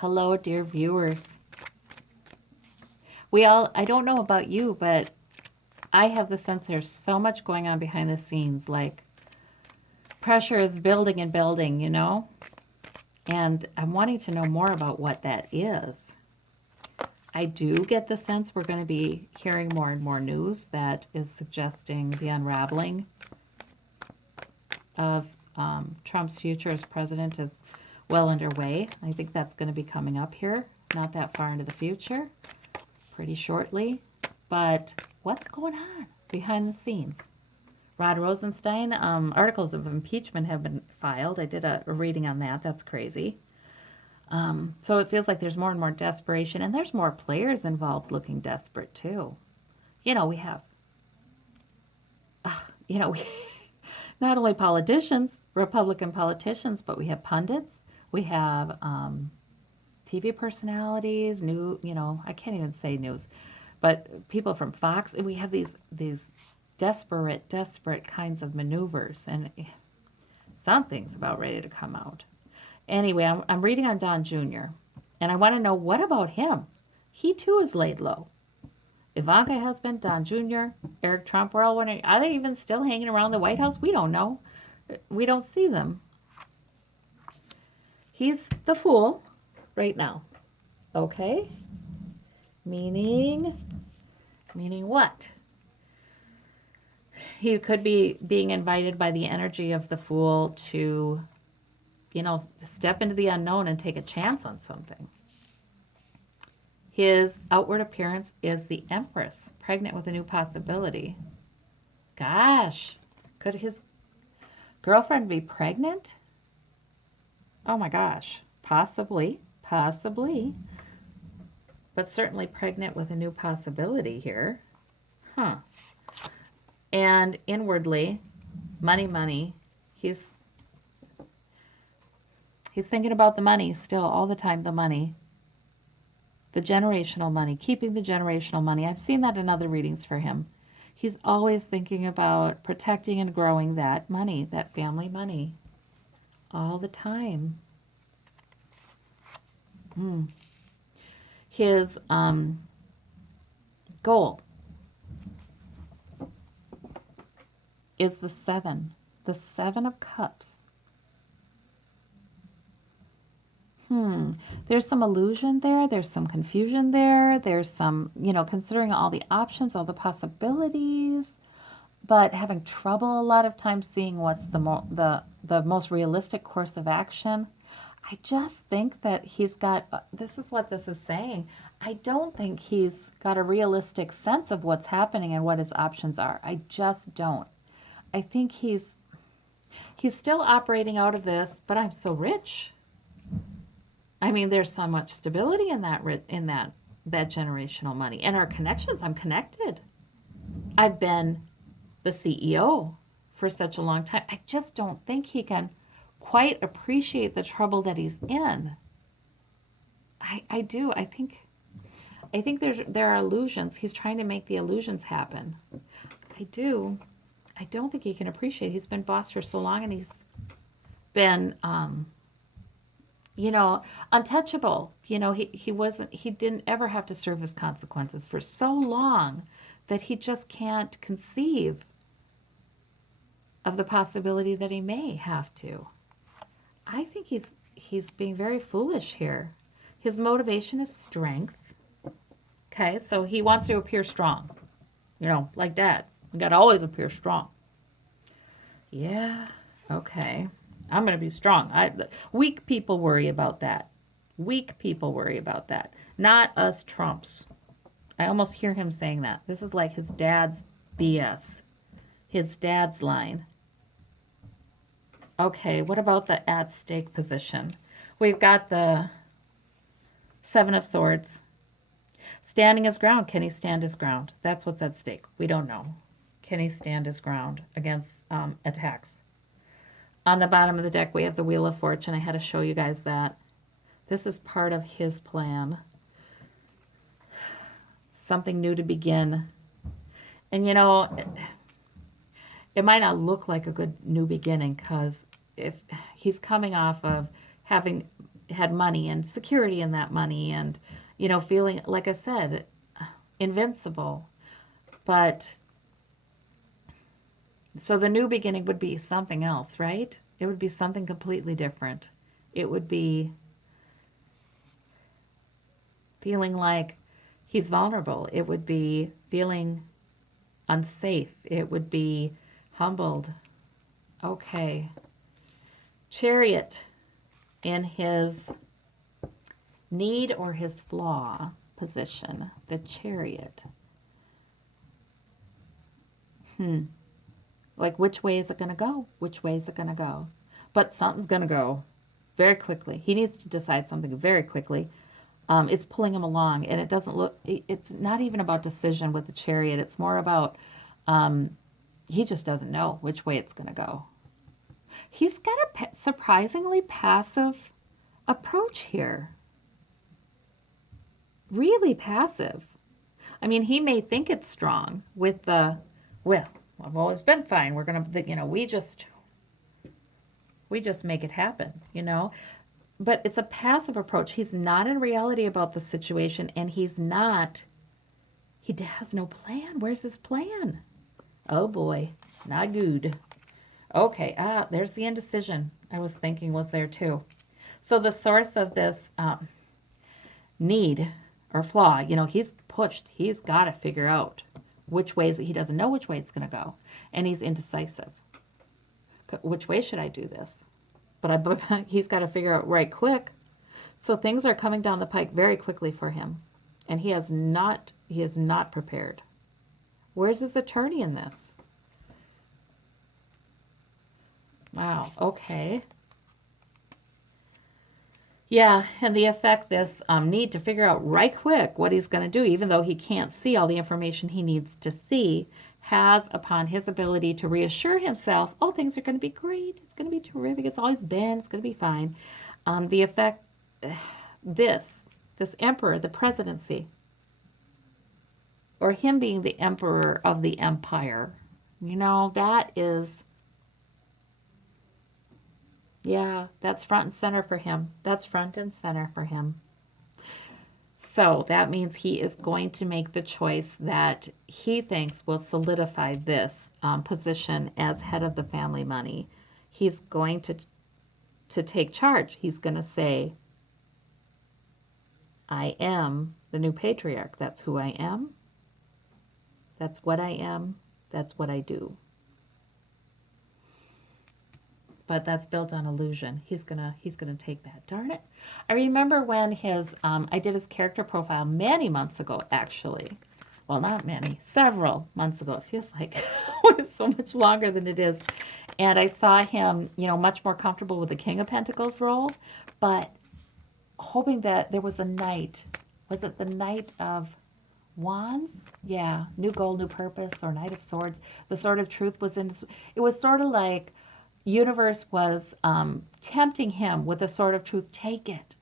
Hello, dear viewers. I don't know about you, but I have the sense there's so much going on behind the scenes. Like, pressure is building and building, And I'm wanting to know more about what that is. I do get the sense we're going to be hearing more and more news that is suggesting the unraveling of Trump's future as president is well underway. I think that's going to be coming up here, not that far into the future, pretty shortly. But what's going on behind the scenes? Rod Rosenstein, articles of impeachment have been filed. I did a reading on that. That's crazy. So it feels like there's more and more desperation, and there's more players involved looking desperate too. We have, we not only politicians, Republican politicians, but we have pundits, we have TV personalities, I can't even say news, but people from Fox, and we have these desperate kinds of maneuvers, and something's about ready to come out. Anyway, I'm reading on Don Jr., and I want to know, what about him? He too is laid low. Ivanka husband, Don Jr., Eric Trump, we're all wondering, are they even still hanging around the White House? We don't know. We don't see them. He's the fool right now. Okay? Meaning what? He could be being invited by the energy of the fool to, step into the unknown and take a chance on something. His outward appearance is the Empress, pregnant with a new possibility. Gosh, could his girlfriend be pregnant? Oh my gosh, possibly, but certainly pregnant with a new possibility here. Huh. And inwardly, money, he's thinking about the money still, all the time, the money. The generational money, keeping the generational money. I've seen that in other readings for him. He's always thinking about protecting and growing that money, that family money, all the time. His goal is the Seven of Cups. There's some illusion there. There's some confusion there. There's some, considering all the options, all the possibilities, but having trouble a lot of times seeing what's the most realistic course of action. I just think that he's got, this is what this is saying. I don't think he's got a realistic sense of what's happening and what his options are. I just don't. I think he's still operating out of this, but I'm so rich. I mean, there's so much stability in that generational money and our connections. I'm connected. I've been the CEO for such a long time. I just don't think he can quite appreciate the trouble that he's in. I do. I think there are illusions. He's trying to make the illusions happen. I do. I don't think he can appreciate. He's been boss for so long, and he's been untouchable. He didn't ever have to serve his consequences for so long that he just can't conceive of the possibility that he may have to. I think he's being very foolish here. His motivation is strength. Okay, so he wants to appear strong. Like Dad. You got to always appear strong. Yeah, okay. I'm going to be strong. Weak people worry about that. Weak people worry about that. Not us Trumps. I almost hear him saying that. This is like his dad's BS. His dad's line. Okay, what about the at stake position? We've got the Seven of Swords. Standing his ground. Can he stand his ground? That's what's at stake. We don't know. Can he stand his ground against attacks? On the bottom of the deck, we have the Wheel of Fortune. I had to show you guys that. This is part of his plan. Something new to begin. And it might not look like a good new beginning, because if he's coming off of having had money and security in that money and, feeling, like I said, invincible. But so the new beginning would be something else, right? It would be something completely different. It would be feeling like he's vulnerable. It would be feeling unsafe. It would be humbled. Okay. Chariot in his need or his flaw position. The Chariot. Like, which way is it going to go? Which way is it going to go? But something's going to go very quickly. He needs to decide something very quickly. It's pulling him along, and it doesn't look, it's not even about decision with the Chariot. It's more about he just doesn't know which way it's going to go. He's got a surprisingly passive approach here. Really passive. I mean, he may think it's strong with the, well, I've always been fine. We're going to, we just make it happen, But it's a passive approach. He's not in reality about the situation, and he has no plan. Where's his plan? Oh boy, not good. Okay, there's the indecision I was thinking was there too. So the source of this need or flaw, he's pushed. He's got to figure out which ways he doesn't know which way it's going to go, and he's indecisive. Which way should I do this? But he's got to figure out right quick. So things are coming down the pike very quickly for him, and he is not prepared. Where's his attorney in this? Wow, okay. Yeah, and the effect this need to figure out right quick what he's going to do, even though he can't see all the information he needs to see, has upon his ability to reassure himself, oh, things are going to be great, it's going to be terrific, it's always been, it's going to be fine. The effect, this emperor, the presidency, or him being the emperor of the empire, that is, yeah, that's front and center for him. That's front and center for him. So that means he is going to make the choice that he thinks will solidify this position as head of the family money. He's going to take charge. He's going to say, I am the new patriarch. That's who I am. That's what I am. That's what I do. But that's built on illusion. He's gonna take that. Darn it! I remember when I did his character profile many months ago, actually. Well, not many, several months ago. It feels like it's so much longer than it is. And I saw him, much more comfortable with the King of Pentacles role, but hoping that there was a knight. Was it the Knight of Wands? Yeah, new goal, new purpose, or Knight of Swords. The Sword of Truth was in. It was sort of like universe was tempting him with the Sword of Truth. Take it,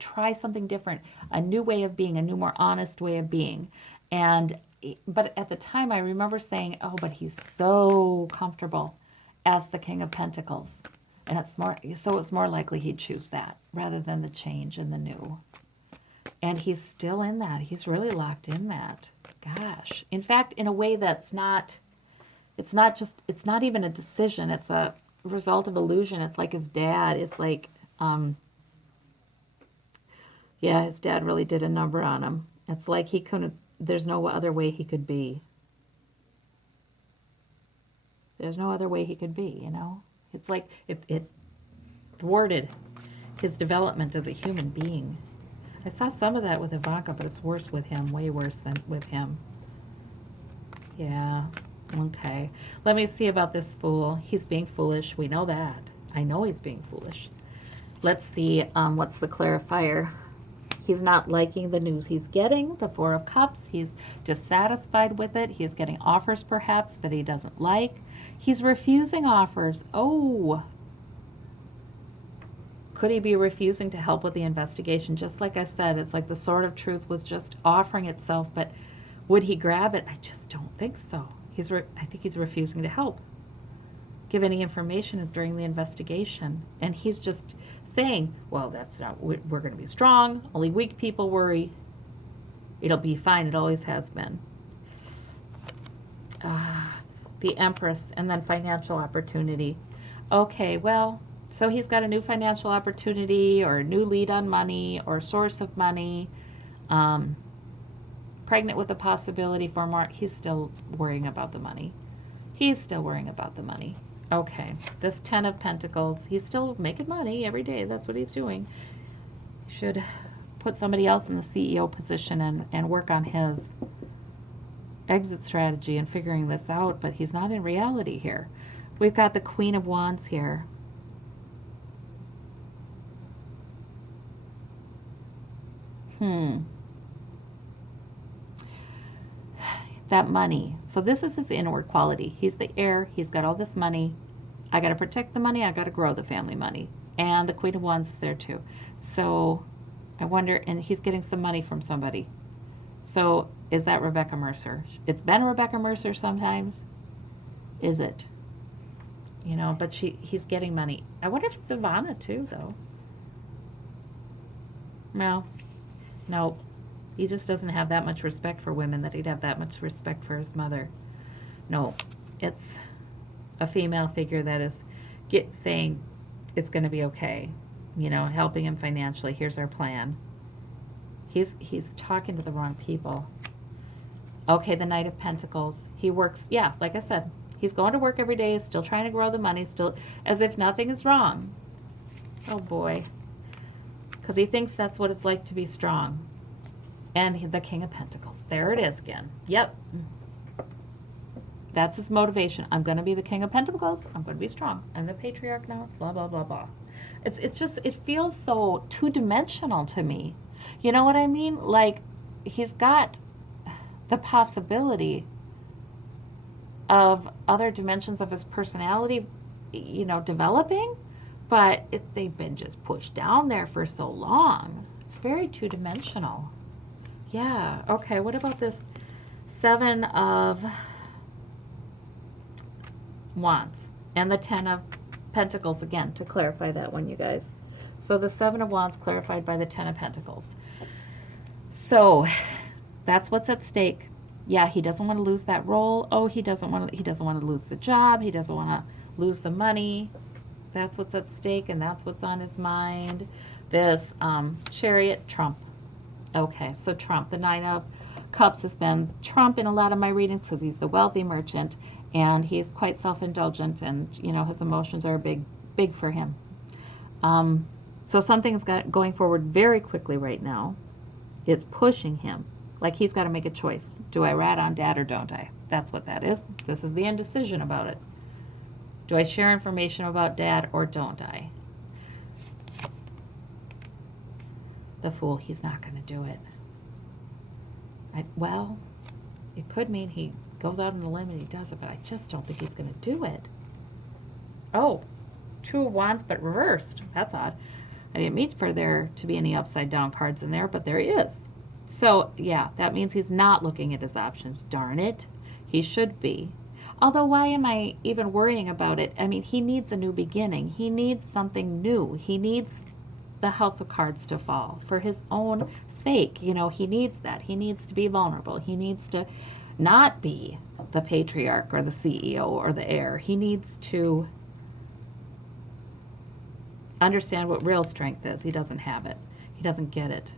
try something different, a new way of being, a new, more honest way of being. But at the time, I remember saying, oh, but he's so comfortable as the King of Pentacles. And it's more likely he'd choose that rather than the change and the new. And he's still in that. He's really locked in that. Gosh. In fact, in a way that's not, it's not even a decision. It's a result of illusion. It's like his dad. It's like, his dad really did a number on him. It's like there's no other way he could be. There's no other way he could be, It's like it thwarted his development as a human being. I saw some of that with Ivanka, but it's worse with him, way worse than with him. Yeah, okay. Let me see about this fool. He's being foolish. We know that. I know he's being foolish. Let's see what's the clarifier. He's not liking the news he's getting, the Four of Cups. He's dissatisfied with it. He's getting offers, perhaps, that he doesn't like. He's refusing offers. Oh, could he be refusing to help with the investigation? Just like I said, it's like the Sword of Truth was just offering itself, but would he grab it? I just don't think so. I think he's refusing to help. give any information during the investigation. And he's just saying, well, that's not, we're going to be strong. Only weak people worry. It'll be fine. It always has been. The Empress, and then financial opportunity. Okay, well, so he's got a new financial opportunity or a new lead on money or source of money. Pregnant with the possibility for more. He's still worrying about the money. He's still worrying about the money. Okay, this 10 of Pentacles. He's still making money every day. That's what he's doing. Should put somebody else in the CEO position and work on his exit strategy and figuring this out, but he's not in reality here. We've got the Queen of Wands here. That money. So this is his inward quality. He's the heir. He's got all this money. I got to protect the money. I got to grow the family money. And the Queen of Wands is there too. So I wonder, and he's getting some money from somebody. So is that Rebecca Mercer? It's been Rebecca Mercer sometimes. Is it? You know, but he's getting money. I wonder if it's Ivana too, though. No. He just doesn't have that much respect for women that he'd have that much respect for his mother. No, it's a female figure that is saying it's going to be okay. You know, helping him financially. Here's our plan. He's talking to the wrong people. Okay, the Knight of Pentacles. He works, yeah, like I said, he's going to work every day, still trying to grow the money, still as if nothing is wrong. Oh boy. Because he thinks that's what it's like to be strong. And the King of Pentacles. There it is again. Yep. That's his motivation. I'm going to be the King of Pentacles. I'm going to be strong. I'm the patriarch now. Blah, blah, blah, blah. It's just, it feels so two-dimensional to me. You know what I mean? Like, he's got the possibility of other dimensions of his personality, you know, developing, but they've been just pushed down there for so long. It's very two-dimensional. Yeah, okay, what about this 7 of Wands and the 10 of Pentacles again, to clarify that one, you guys. So the 7 of Wands clarified by the 10 of Pentacles. So that's what's at stake. Yeah, he doesn't want to lose that role. Oh, he doesn't want to lose the job. He doesn't want to lose the money. That's what's at stake, and that's what's on his mind. This Chariot, Trump. Okay, so Trump, the 9 of Cups has been Trump in a lot of my readings because he's the wealthy merchant, and he's quite self-indulgent, and, you know, his emotions are big for him. So something's going forward very quickly right now. It's pushing him. Like he's got to make a choice. Do I rat on Dad or don't I? That's what that is. This is the indecision about it. Do I share information about Dad or don't I? The Fool, he's not going to do it. Well, it could mean he goes out on a limb and he does it, but I just don't think he's going to do it. Oh, 2 of Wands, but reversed. That's odd. I didn't mean for there to be any upside down cards in there, but there is. So, yeah, that means he's not looking at his options. Darn it. He should be. Although, why am I even worrying about it? I mean, he needs a new beginning. He needs something new. He needs the House of Cards to fall for his own sake. You know, he needs that. He needs to be vulnerable. He needs to not be the patriarch or the CEO or the heir. He needs to understand what real strength is. He doesn't have it. He doesn't get it.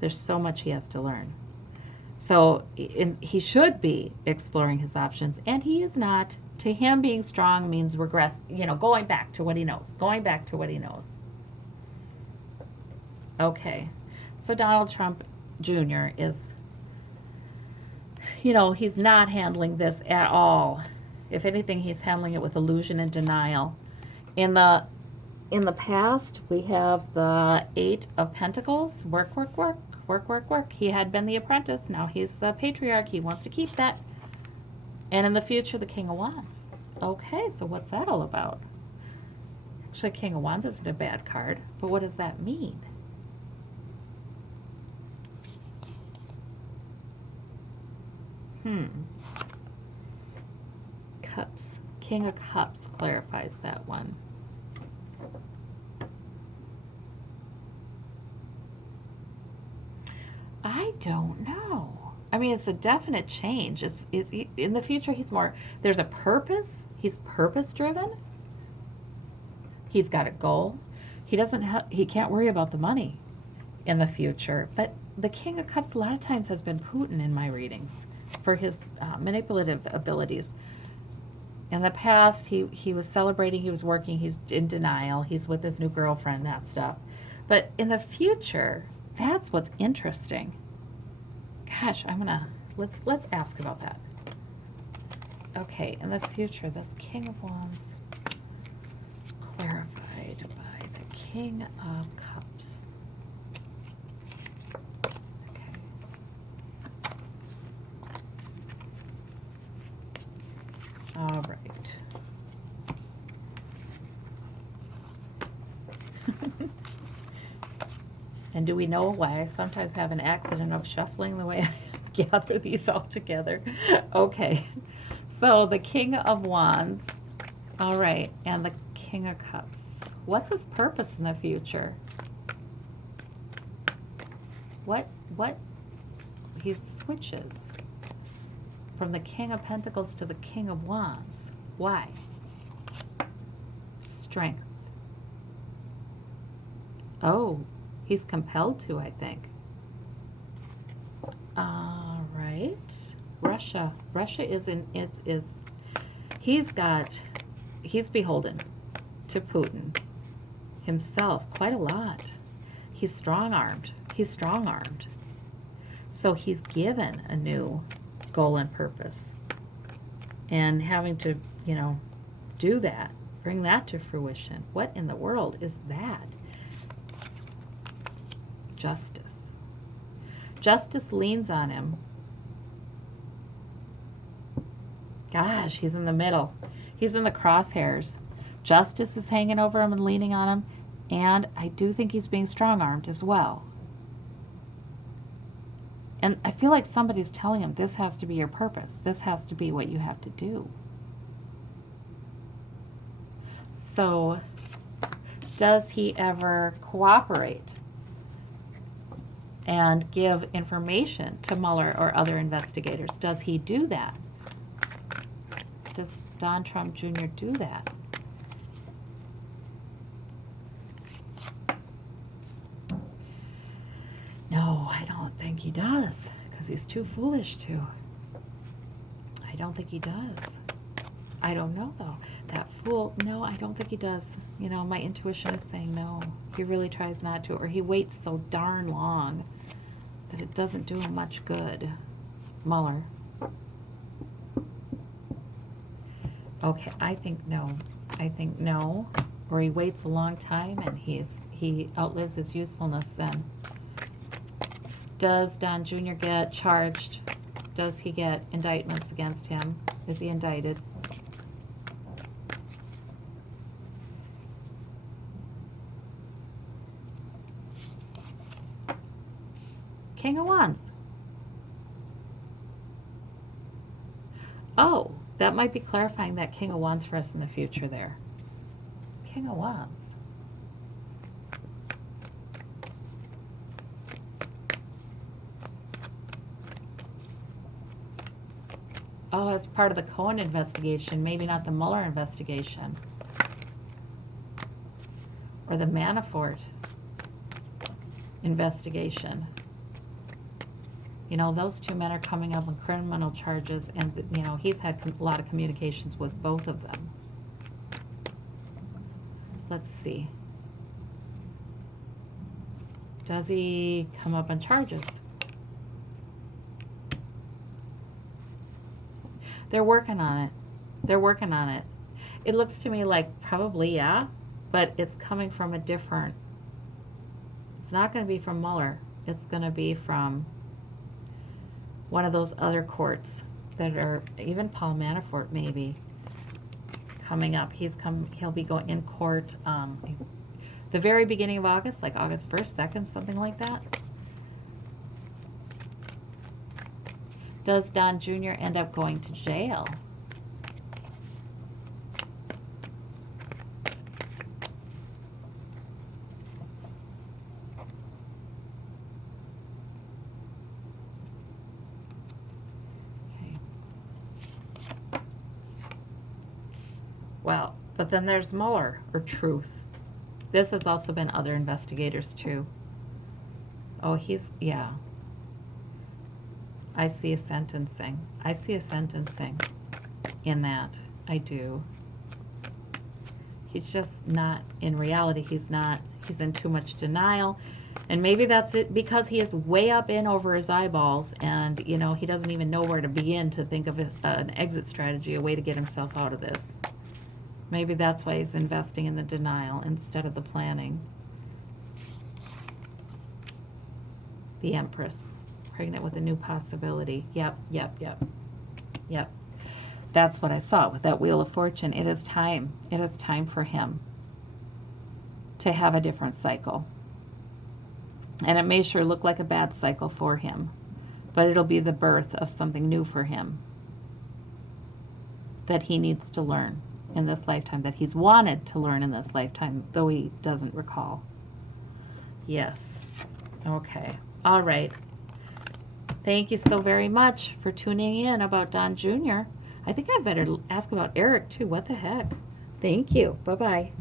There's so much he has to learn. So he should be exploring his options, and he is not. To him, being strong means regress, you know, going back to what he knows. Going back to what he knows. Okay. So Donald Trump Jr. is, you know, he's not handling this at all. If anything, he's handling it with illusion and denial. In the past, we have the 8 of Pentacles. Work. He had been the apprentice. Now he's the patriarch. He wants to keep that. And in the future, the King of Wands. Okay, so what's that all about? Actually, King of Wands isn't a bad card, but what does that mean? Cups, King of Cups clarifies that one. I don't know. I mean, it's a definite change. It's in the future. He's more. There's a purpose. He's purpose driven. He's got a goal. He doesn't have. He can't worry about the money in the future. But the King of Cups a lot of times has been Putin in my readings for his manipulative abilities. In the past, he was celebrating. He was working. He's in denial. He's with his new girlfriend. That stuff. But in the future, that's what's interesting. Gosh, let's ask about that. Okay, in the future, this King of Wands clarified by the King of Cups. Okay. All right. And do we know why I sometimes have an accident of shuffling the way I gather these all together? Okay. So the King of Wands, all right, and the King of Cups. What's his purpose in the future? What he switches from the King of Pentacles to the King of Wands. Why? Strength. Oh, he's compelled to, I think. All right. Russia. Russia is he's beholden to Putin himself quite a lot. He's strong-armed. So he's given a new goal and purpose. And having to, do that, bring that to fruition. What in the world is that? Justice. Justice leans on him. Gosh, he's in the middle. He's in the crosshairs. Justice is hanging over him and leaning on him. And I do think he's being strong-armed as well. And I feel like somebody's telling him, this has to be your purpose. This has to be what you have to do. So, does he ever cooperate and give information to Mueller or other investigators? Does he do that? Does Don Trump Jr. do that? No, I don't think he does, because he's too foolish to. I don't think he does. I don't know, though. That fool, no, I don't think he does. My intuition is saying no. He really tries not to, or he waits so darn long that it doesn't do him much good. Mueller. Okay, I think no. Or he waits a long time and he outlives his usefulness then. Does Don Jr. get charged? Does he get indictments against him? Is he indicted? King of Wands. Oh, that might be clarifying that King of Wands for us in the future there. King of Wands. Oh, as part of the Cohen investigation, maybe not the Mueller investigation. Or the Manafort investigation. Those two men are coming up on criminal charges, and, he's had a lot of communications with both of them. Let's see. Does he come up on charges? They're working on it. It looks to me like probably, yeah, but it's coming from it's not going to be from Mueller. It's going to be from one of those other courts that are, even Paul Manafort maybe, coming up. He'll be going in court the very beginning of August, like August 1st, 2nd, something like that. Does Don Jr. end up going to jail? But then there's more, or truth. This has also been other investigators too. Oh, yeah. I see a sentencing. I see a sentencing in that. I do. He's just not, in reality, he's in too much denial. And maybe that's it because he is way up in over his eyeballs and, he doesn't even know where to begin to think of an exit strategy, a way to get himself out of this. Maybe that's why he's investing in the denial instead of the planning. The Empress. Pregnant with a new possibility. Yep. That's what I saw with that Wheel of Fortune. It is time. It is time for him to have a different cycle. And it may sure look like a bad cycle for him, but it'll be the birth of something new for him that he needs to learn in this lifetime, that he's wanted to learn in this lifetime, though he doesn't recall. Yes. Okay. All right. Thank you so very much for tuning in about Don Jr. I think I better ask about Eric too. What the heck? Thank you. Bye-bye.